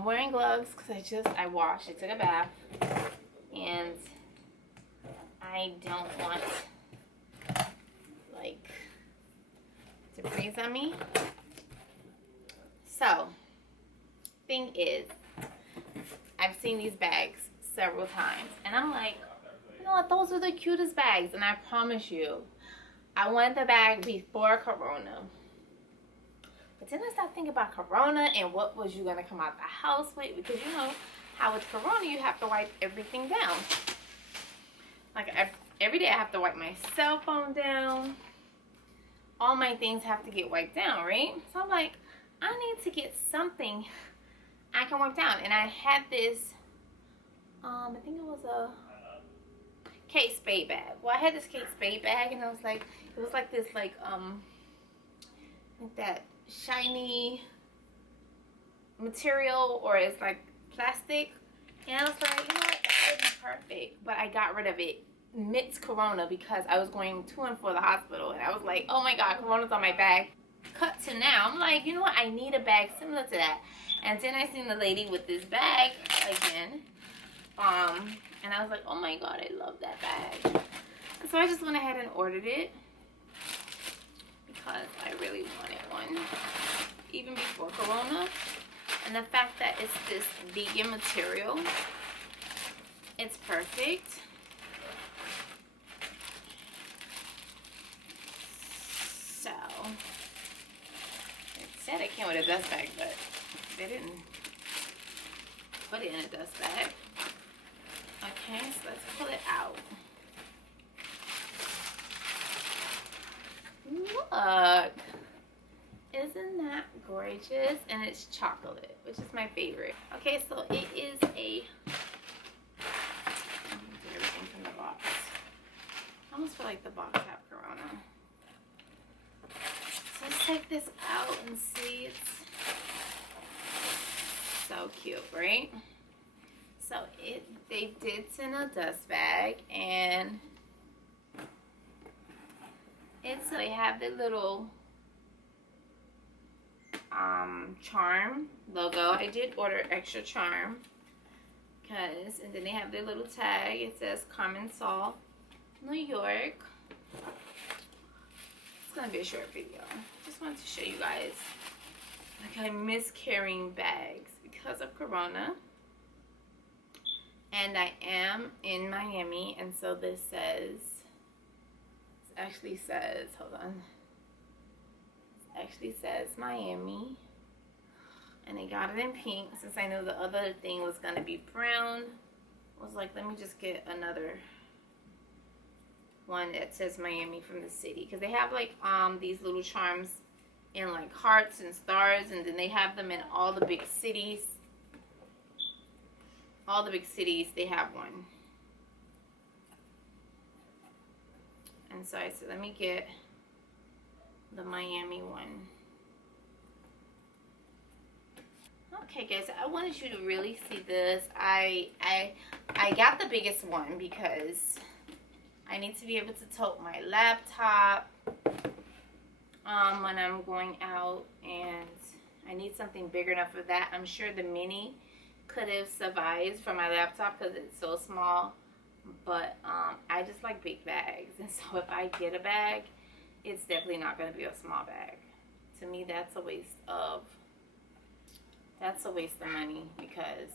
I'm wearing gloves because I washed. I took a bath. And I don't want, like, debris on me. So, thing is, I've seen these bags several times. And I'm like, you know what? Those are the cutest bags. And I promise you, I wanted the bag before Corona. But then I started thinking about Corona and what was you going to come out the house with. Because you know how with Corona, you have to wipe everything down. Like every day I have to wipe my cell phone down. All my things have to get wiped down, right? So I'm like, I need to get something I can wipe down. And I had this, I think it was a Kate Spade bag. Well, I had this Kate Spade bag and I was like, it was like this, like that shiny material, or it's like plastic. And I was like, you know what, that would be perfect. But I got rid of it midst Corona because I was going to and for the hospital. And I was like, oh my God, Corona's on my bag. Cut to now, I'm like, you know what, I need a bag similar to that. And then I seen the lady with this bag again. And I was like, oh my God, I love that bag. So I just went ahead and ordered it because I really wanted one even before Corona. And the fact that it's this vegan material, it's perfect. So, it said it came with a dust bag, but they didn't put it in a dust bag. Okay, so let's pull it out. Look, isn't that gorgeous? And it's chocolate, which is my favorite. Okay, so it is a, everything from the box. I almost feel like the box have Corona. So let's take this out and see. It's so cute, right? So they did send a dust bag, and they have the little charm logo. I did order extra charm and then they have their little tag. It says CamenSol, New York. It's gonna be a short video. Just wanted to show you guys, like, I miss carrying bags because of Corona. And I am in Miami, and so this says, it actually says, hold on. It actually says Miami. And I got it in pink since I knew the other thing was going to be brown. I was like, let me just get another one that says Miami from the city. Because they have like these little charms in like hearts and stars, and then they have them in all the big cities. All the big cities, they have one. And so I said, let me get the Miami one. Okay, guys, I wanted you to really see this. I got the biggest one because I need to be able to tote my laptop when I'm going out, and I need something big enough for that. I'm sure the mini could have survived for my laptop because it's so small, but I just like big bags, and so if I get a bag, it's definitely not going to be a small bag. To me, that's a waste of money, because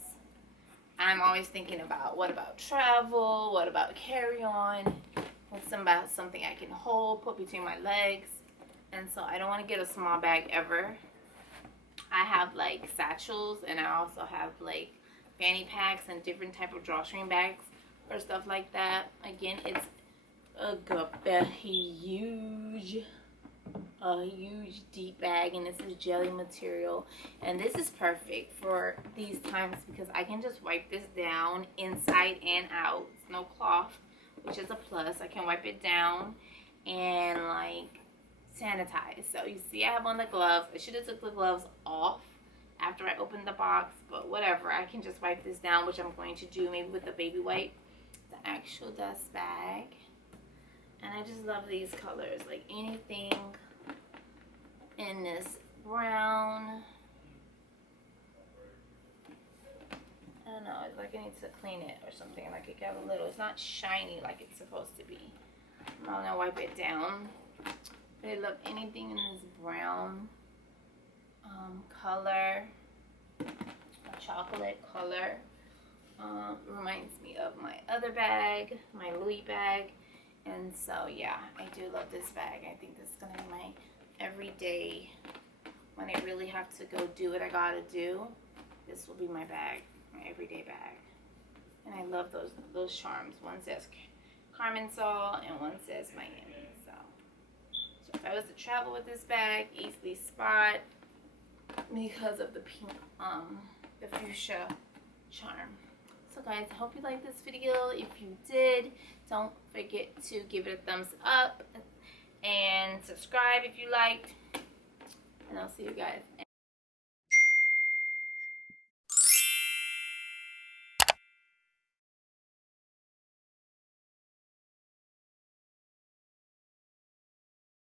I'm always thinking about, what about travel, what about carry-on, what's about something I can hold, put between my legs. And so I don't want to get a small bag ever. I have like satchels, and I also have like fanny packs and different type of drawstring bags or stuff like that. Again, it's a huge deep bag, and this is jelly material, and this is perfect for these times because I can just wipe this down inside and out. It's no cloth, which is a plus. I can wipe it down and like sanitize. So you see I have on the gloves. I should have took the gloves off after I opened the box, but whatever, I can just wipe this down, which I'm going to do maybe with a baby wipe, the actual dust bag. And I just love these colors, like anything in this brown, don't know. It's like I need to clean it or something. Like it got a little. It's not shiny like it's supposed to be. I'm gonna wipe it down. But I love anything in this brown color, a chocolate color. Reminds me of my other bag, my Louis bag. And so yeah, I do love this bag. I think this is gonna be my everyday, when I really have to go do what I gotta do, this will be my bag, my everyday bag. And I love those charms. One says CamenSol and one says Miami. So if I was to travel with this bag, easily spot because of the pink, the fuchsia charm. So guys, I hope you liked this video. If you did, don't forget to give it a thumbs up and subscribe if you liked. And I'll see you guys in